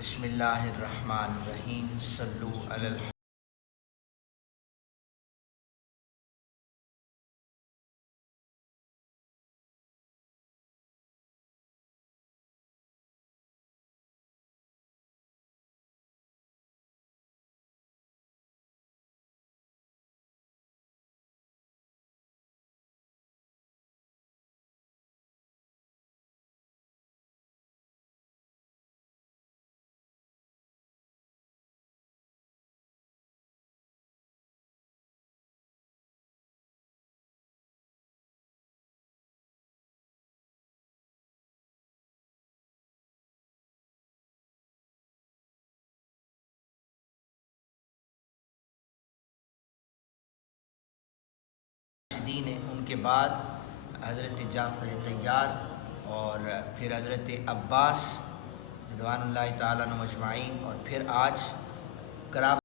बिस्मिल्लाहिर्रहमानिर्रहीम सल्लु अलल। दीन उनके बाद हज़रत जाफ़र तैयार और फिर हज़रत अब्बास रिज़वानुल्लाहि ताला अन्हुम अजमाइन और फिर आज कराब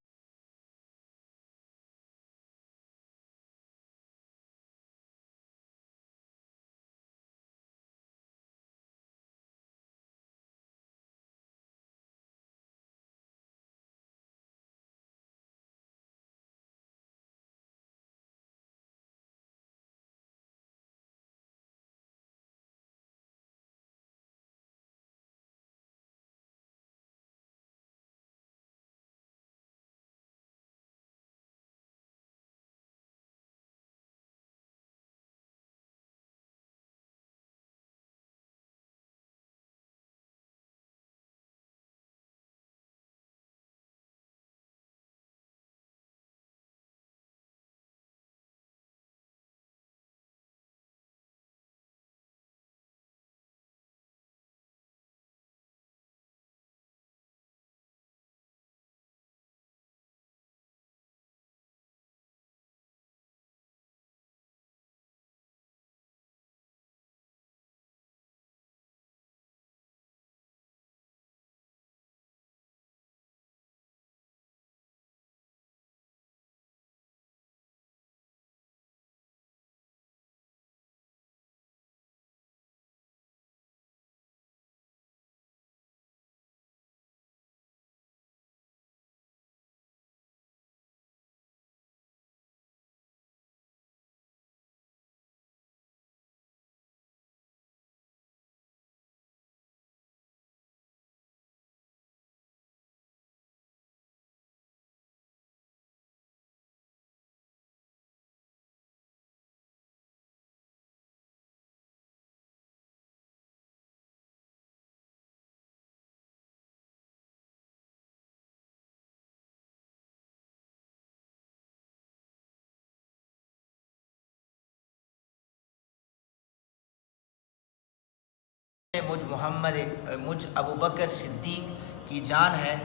मुझ अबू बकर सिद्दीक की जान है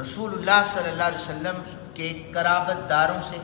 रसूलुल्लाह सल्लल्लाहु अलैहि वसल्लम के कराबतदारों से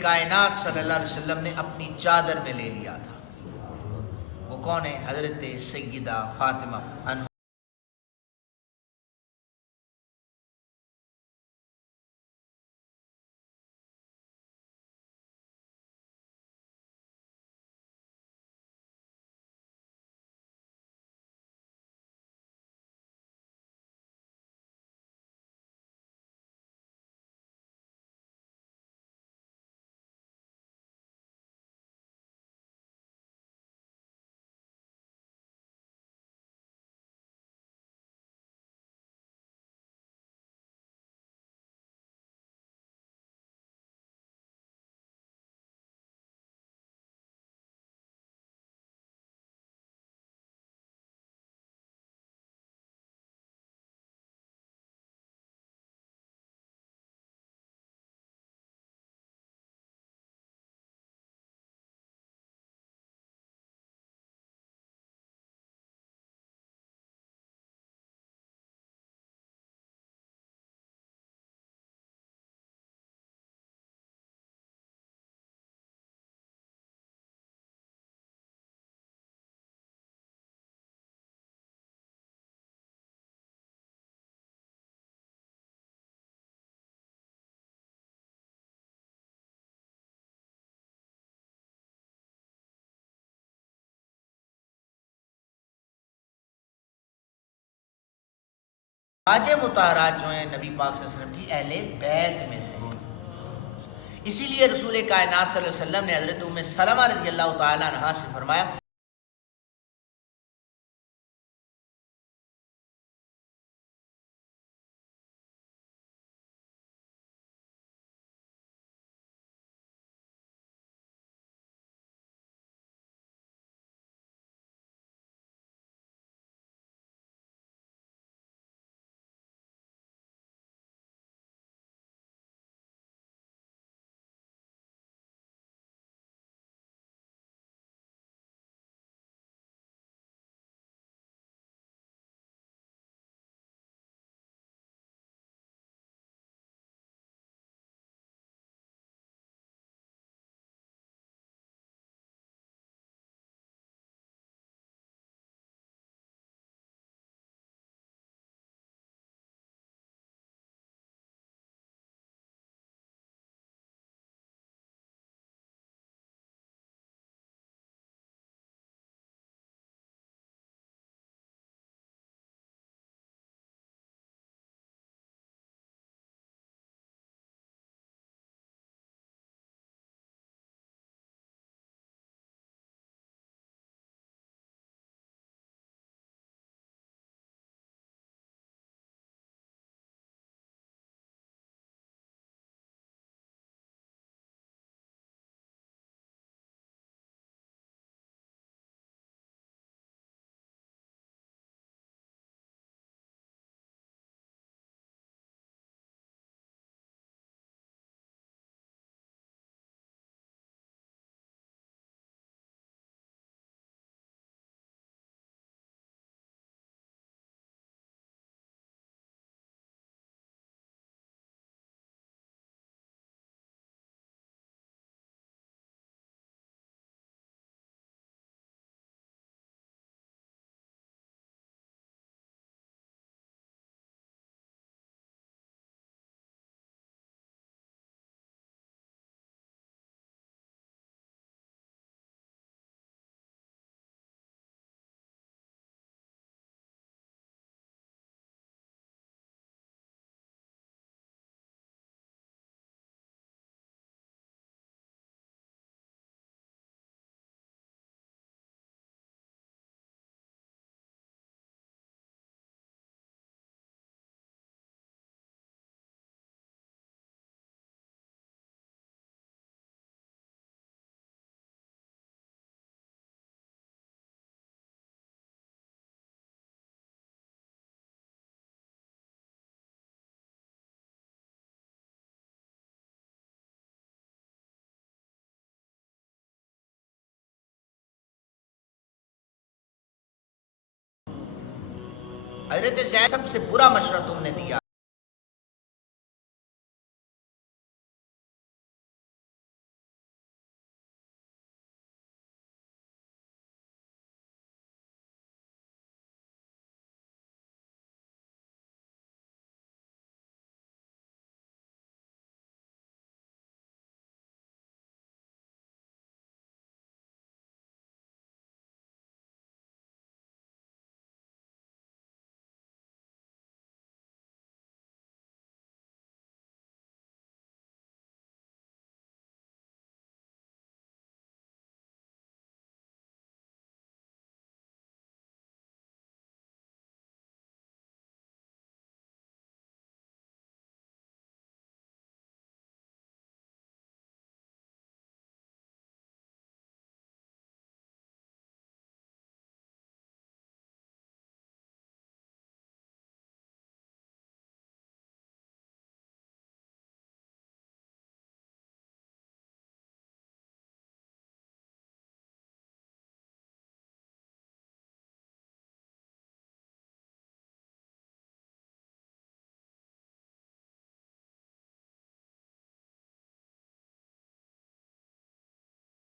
कायनात सल्लल्लाहु अलैहि वसल्लम ने अपनी चादर में ले लिया था। वो कौन है? हज़रत सय्यदा फातिमा आज मुताहरात जो हैं नबी पाक सल्लल्लाहु अलैहि वसल्लम की अहले बैत में से हैं। इसीलिए रसूल कायनात सल्लल्लाहु अलैहि वसल्लम ने हज़रत उम्मे सलमा रज़ी अल्लाह तआला अन्हा से फरमाया, हज़रत ज़ैद सबसे बुरा मशवरा तुमने दिया।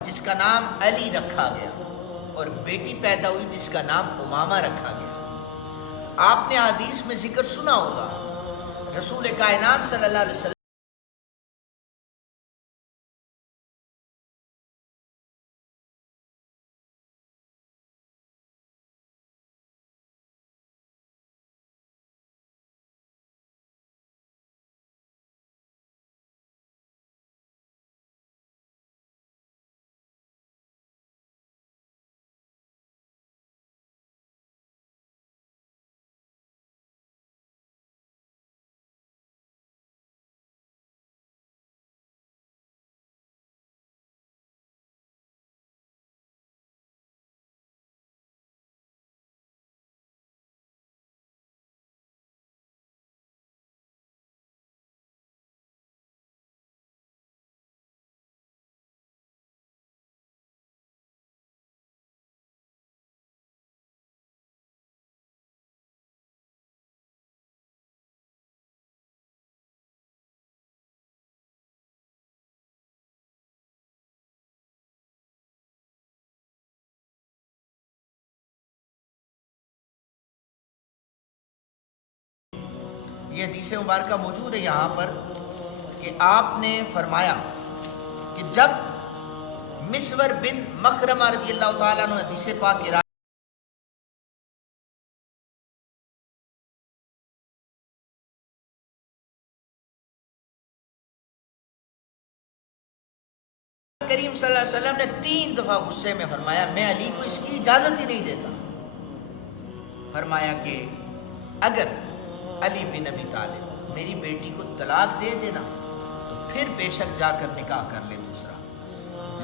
जिसका नाम अली रखा गया और बेटी पैदा हुई जिसका नाम उमामा रखा गया। आपने हदीस में जिक्र सुना होगा, रसूल कायनात सल्लल्लाहु अलैहि वसल्लम ये हदीस मुबारक मौजूद है यहाँ पर कि आपने फरमाया कि जब मिसवर बिन मखरमा रज़ी अल्लाह ताला अन्हु हदीस पाक की करीम सल्लल्लाहु अलैहि वसल्लम ने 3 दफ़ा गुस्से में फरमाया, मैं अली को इसकी इजाज़त ही नहीं देता। फरमाया कि अगर अली बिन अबी तालिब मेरी बेटी को तलाक दे देना तो फिर बेशक जाकर निकाह कर ले दूसरा,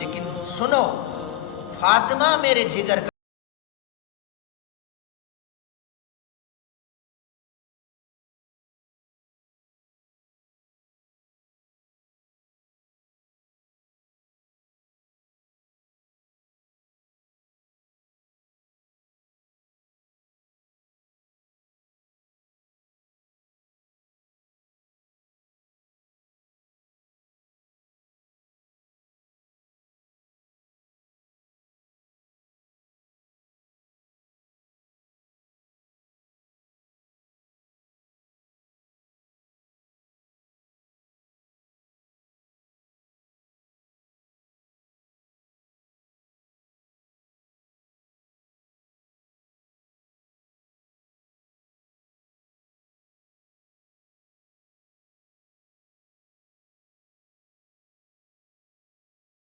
लेकिन सुनो फातिमा मेरे जिगर का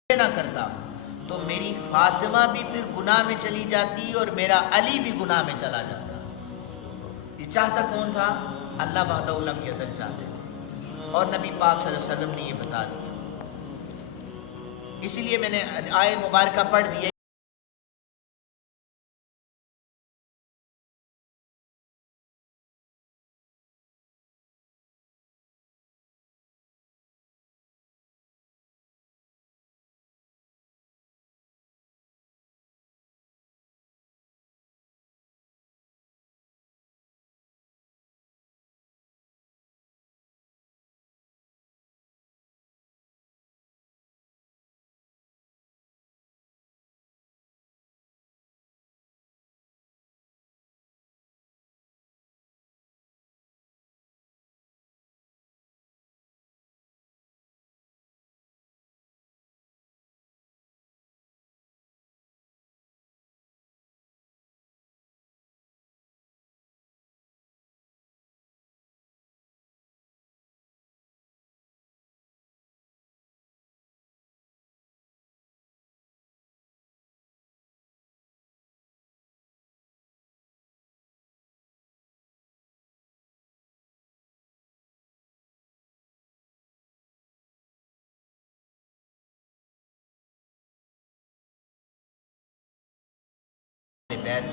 ना करता तो मेरी फातिमा भी फिर गुनाह में चली जाती और मेरा अली भी गुनाह में चला जाता। ये चाहता कौन था? अल्लाह बहदउल्लम के अज़ल चाहते थे और नबी पाक सल्लल्लाहु अलैहि वसल्लम ने ये बता दिया। इसलिए मैंने आयत मुबारक पढ़ दी है। बैत